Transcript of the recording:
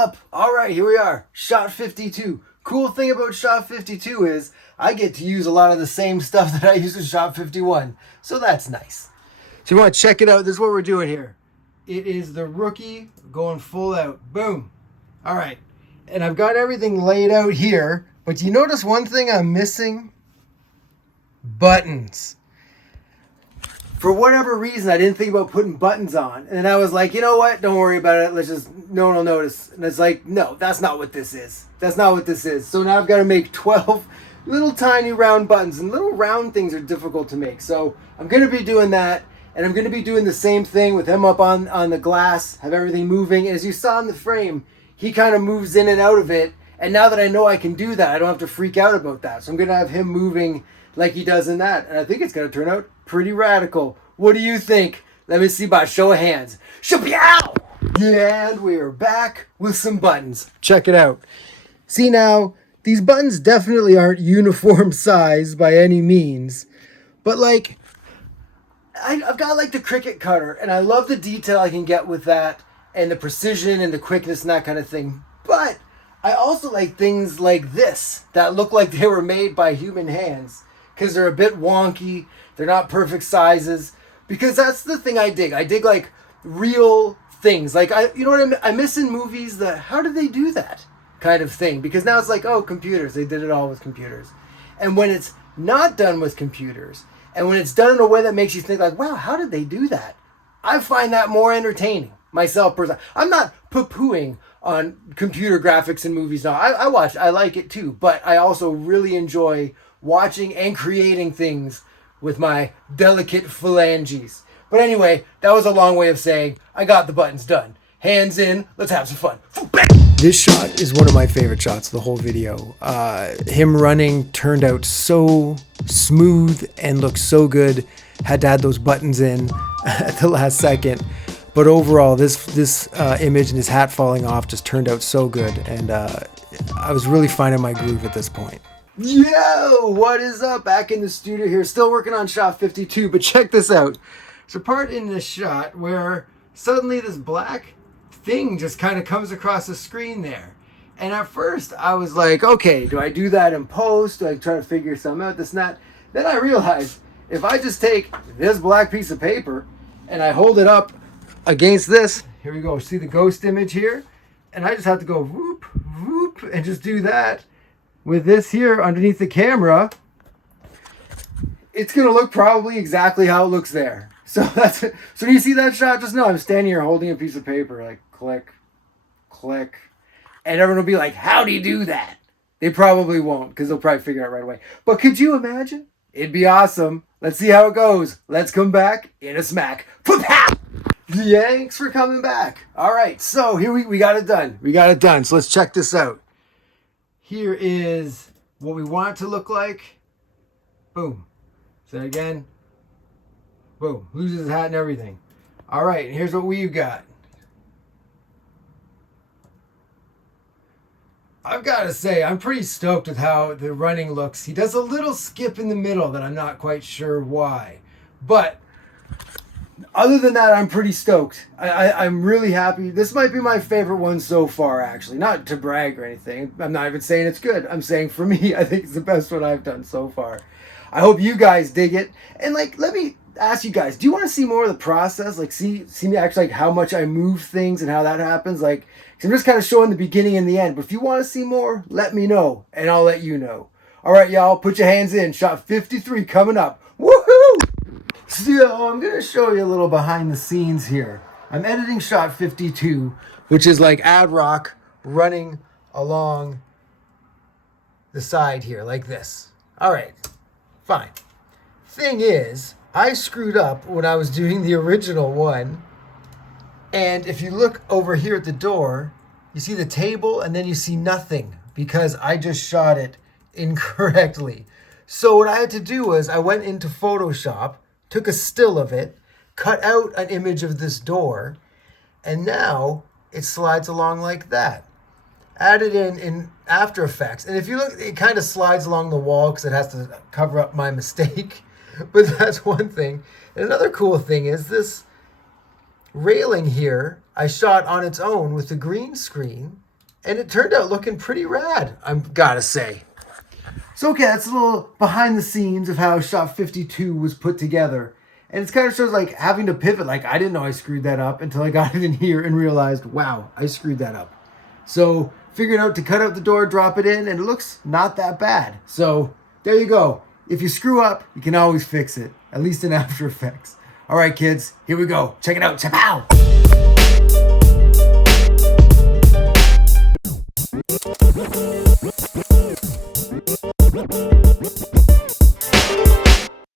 up? All right, here we are. Shot 52. Cool thing about shot 52 is I get to use a lot of the same stuff that I used in shot 51. So that's nice. So you want to check it out. This is what we're doing here. It is the rookie going full out. Boom. All right. And I've got everything laid out here. But you notice one thing I'm missing? Buttons. For whatever reason, I didn't think about putting buttons on. And I was like, you know what? Don't worry about it. Let's just, no one will notice. And it's like, no, that's not what this is. That's not what this is. So now I've got to make 12 little tiny round buttons. And little round things are difficult to make. So I'm going to be doing that. And I'm going to be doing the same thing with him up on the glass. Have everything moving. And as you saw in the frame, he kind of moves in and out of it. And now that I know I can do that, I don't have to freak out about that. So I'm going to have him moving like he does in that. And I think it's going to turn out pretty radical. What do you think? Let me see by show of hands. Shapow! And we are back with some buttons. Check it out. See now, these buttons definitely aren't uniform size by any means. But like, I've got like the Cricut cutter. And I love the detail I can get with that. And the precision and the quickness and that kind of thing. But I also like things like this that look like they were made by human hands. Because they're a bit wonky. They're not perfect sizes. Because that's the thing I dig. I dig like real things. Like, you know what I miss in movies? The how did they do that kind of thing. Because now it's like, oh, computers. They did it all with computers. And when it's not done with computers, and when it's done in a way that makes you think like, wow, how did they do that? I find that more entertaining. Myself personally. I'm not poo-pooing on computer graphics in movies now. I watch. I like it too. But I also really enjoy watching and creating things with my delicate phalanges. But anyway, that was a long way of saying I got the buttons done. Hands in, let's have some fun. This shot is one of my favorite shots of the whole video. Him running turned out so smooth and looked so good. Had to add those buttons in at the last second. But overall, this image and his hat falling off just turned out so good. And I was really finding my groove at this point. Yo, what is up? Back in the studio here, still working on shot 52, but check this out. There's a part in this shot where suddenly this black thing just kind of comes across the screen there. And at first I was like, okay, do I do that in post? Do I try to figure something out, this and that? Then I realized if I just take this black piece of paper and I hold it up against this, here we go, see the ghost image here? And I just have to go whoop, whoop, and just do that. With this here underneath the camera, it's going to look probably exactly how it looks there. So that's it. So do you see that shot? Just know I'm standing here holding a piece of paper, like click, click. And everyone will be like, how do you do that? They probably won't, because they'll probably figure it out right away. But could you imagine? It'd be awesome. Let's see how it goes. Let's come back in a smack. Thanks for coming back. All right, so here we got it done. We got it done. So let's check this out. Here is what we want it to look like. Boom. Say that again. Boom. Loses his hat and everything. All right, and here's what we've got. I've got to say, I'm pretty stoked with how the running looks. He does a little skip in the middle that I'm not quite sure why. But other than that, I'm pretty stoked. I'm really happy. This might be my favorite one so far, actually. Not to brag or anything. I'm not even saying it's good. I'm saying for me, I think it's the best one I've done so far. I hope you guys dig it. And like, let me ask you guys, do you want to see more of the process? Like, see me actually, like how much I move things and how that happens? Like, 'cause I'm just kind of showing the beginning and the end. But if you want to see more, let me know, and I'll let you know. All right, y'all, put your hands in. Shot 53 coming up. Woohoo! So I'm going to show you a little behind the scenes here. I'm editing shot 52, which is like ad rock running along the side here like this. All right, fine. Thing is, I screwed up when I was doing the original one. And if you look over here at the door, you see the table and then you see nothing because I just shot it incorrectly. So what I had to do was I went into Photoshop, took a still of it, cut out an image of this door, and now it slides along like that. Added in After Effects. And if you look, it kind of slides along the wall because it has to cover up my mistake. But that's one thing. And another cool thing is this railing here I shot on its own with the green screen. and it turned out looking pretty rad, I'm gotta say. So okay, that's a little behind the scenes of how Shop 52 was put together. And it kind of shows like having to pivot. Like I didn't know I screwed that up until I got it in here and realized, wow, I screwed that up. So figured out to cut out the door, drop it in, and it looks not that bad. So there you go. If you screw up, you can always fix it, at least in After Effects. All right, kids, here we go. Check it out. Chapow!